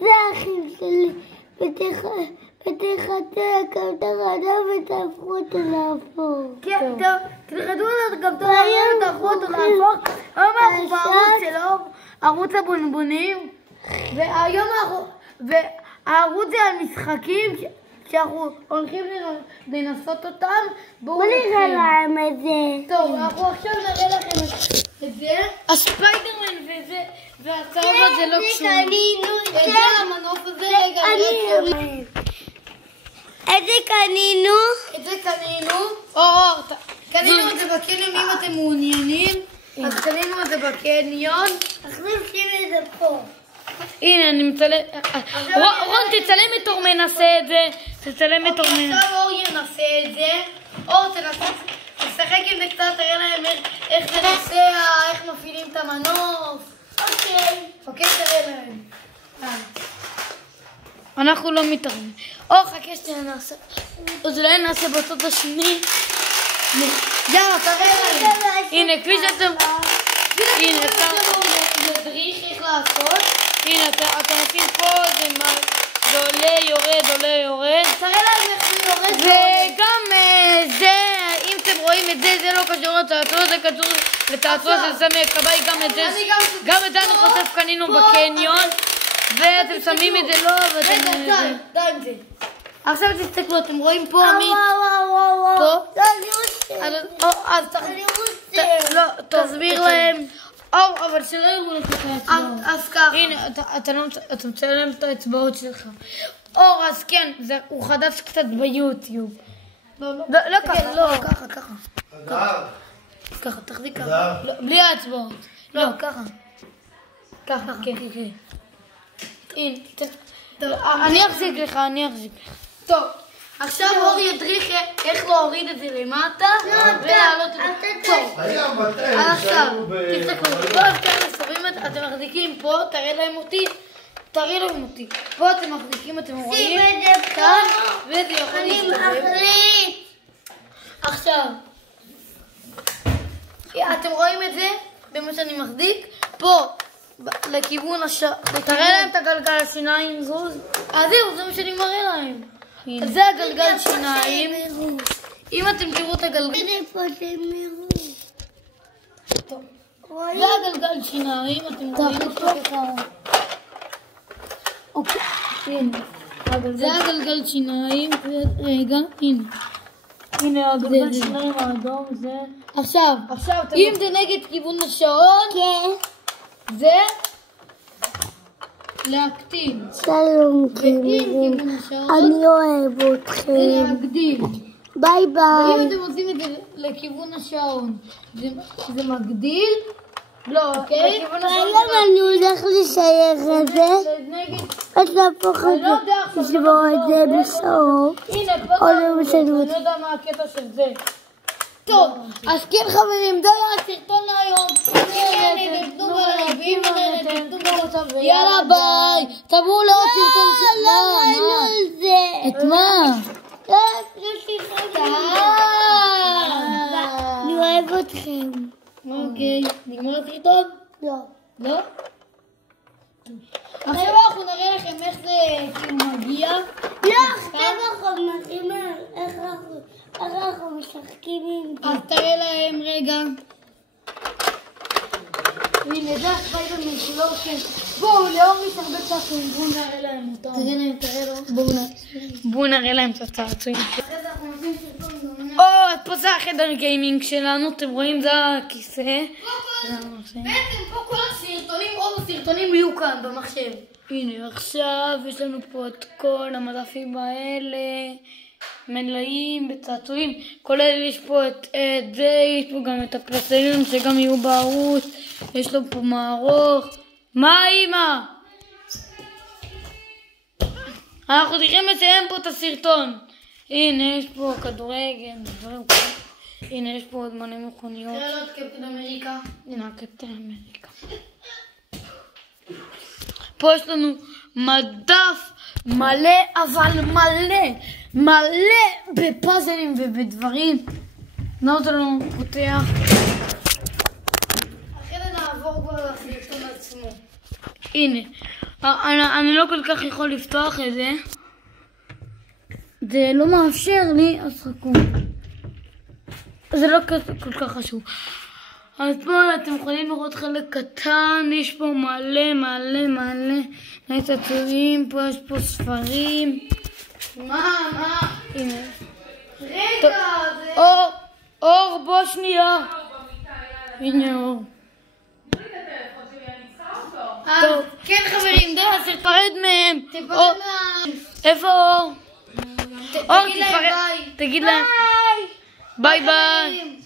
זה האחים שלי. ותחטא הכבתרה ותהפכו אותו לאפור. כן, טוב, תלחדו על הכבתרה ותהפכו אותו לאפור. היום אנחנו בערוץ שלו, ערוץ הבונבונים, והערוץ זה על משחקים שאנחנו הולכים לנסות אותם. בוא נראה להם את זה. טוב, אנחנו עכשיו נראה לכם את זה. הספיידרמן וזה, והצהוב הזה לא קשור. את זה המנוף הזה, רגע, את זה קנינו. את זה קנינו. קנינו את זה בקניון אם אתם מעוניינים. אז קנינו את זה בקניון. אנחנו נשים את זה פה. הנה, אני מצלם. רון, תצלם את אור מנסה את זה. תצלם את אור מנסה. עכשיו אור ינסה את זה. אור, תשחק עם זה קצת, תראה להם איך זה נוסע, איך מפעילים את המנוף. אוקיי, תראה להם. אנחנו לא מתערבים. חכה שנעשה. אז אולי נעשה בצד השני. יאללה, תראה להם. הנה, כפי שאתם... הנה, אתה מדריך איך לעשות. הנה, אתה נשים פה, זה עולה, יורד. תראה להם איך זה יורד. וגם זה, אם אתם רואים את זה, זה לא קשור לצעצוע, זה קשור לצעצוע של סמי הכבאי, גם את זה אני חושף קנינו בקניון. ואתם שמים את זה לא, ואתם... די עם זה. עכשיו תסתכלו, אתם רואים פה עמית? פה? אז תסביר להם. אבל שלא יראו לך את האצבעות. אז ככה. הנה, אתה מצלם את האצבעות שלך. אז כן, הוא חדש קצת ביוטיוב. לא ככה, לא. ככה, תחזיק ככה. בלי האצבעות. לא, ככה. ככה, כן. אני אחזיק לך, טוב, עכשיו אור ידריך איך להוריד את זה למטה ולהעלות את זה. טוב, עכשיו, תסתכלו, אתם מחזיקים פה, תראה להם אותי. פה אתם מחזיקים, אתם רואים? כאן, וזה יכול להסתובב. עכשיו, אתם רואים את זה? במה שאני מחזיק? פה. לכיוון תראה להם את הגלגל השיניים זוז. אז זהו, זה מה שאני מראה להם. אז זה הגלגל שיניים. אם אתם תראו את הגלגל... זה הגלגל שיניים, אתם רואים אותו. זה הגלגל שיניים. רגע, הנה הגלגל שיניים האדום, זה... עכשיו, אם זה נגד כיוון השעון... כן. זה להקטין. שלום כיוון, אני אוהב אתכם. זה להגדיל. ביי ביי. ואם אתם עושים את זה לכיוון השעון, זה מגדיל? לא, אוקיי? למה אני הולך לשייך את זה? אז להפוך את זה, לשבור את זה בסוף. הנה, פה אני לא יודע מה הקטע של זה. טוב, אז כן חברים, זה היה הסרטון להיום. יאללה ביי. תבואו לעוד סרטון של... את מה? אני אוהב אתכם. אוקיי, נגמר הסרטון? לא. לא? עכשיו אנחנו נראה לכם איך זה כאילו מגיע. לא, עכשיו אנחנו מראים איך אנחנו משחקים עם זה. אז תראה להם רגע. הנה, זה הספיידרמן שלו, כן. בואו, לאור מתרבה צעצועים, בואו נראה להם אותם. תראה להם. בואו נראה להם את הצעצועים. אחרי זה אנחנו נותנים סרטון דומה. פה זה החדר גיימינג שלנו, אתם רואים, זה הכיסא. בעצם פה כל הסרטונים, רוב הסרטונים יהיו כאן במחשב. הנה, עכשיו יש לנו פה את כל המדפים האלה. מלאים בצעצועים, כולל יש פה את זה, יש פה גם את הפלסטלינים שגם יהיו בערוץ, יש לו פה מערוך. מה אמא? אנחנו צריכים לסיים פה את הסרטון. הנה יש פה כדורגל, דברים כאלה. הנה יש פה עוד מלא מכוניות. תראה לו את קפטן אמריקה. הנה קפטן אמריקה. פה יש לנו מדף מלא, אבל מלא בפאזלים ובדברים. נותן לנו פותח. אחרי זה נעבור כבר לסרטון עצמו. הנה, אני לא כל כך יכול לפתוח את זה. זה לא מאפשר לי, אז חכו. זה לא כל כך חשוב. אז פה אתם יכולים לראות חלק קטן, יש פה מלא צעצועים, פה יש פה ספרים. מה? הנה. רגע, זה... אור, בוא שנייה. הנה אור. טוב. כן חברים, די, אז תפרד מהם. תפרד איפה אור? אור, תגיד להם ביי. תגיד להם. ביי ביי.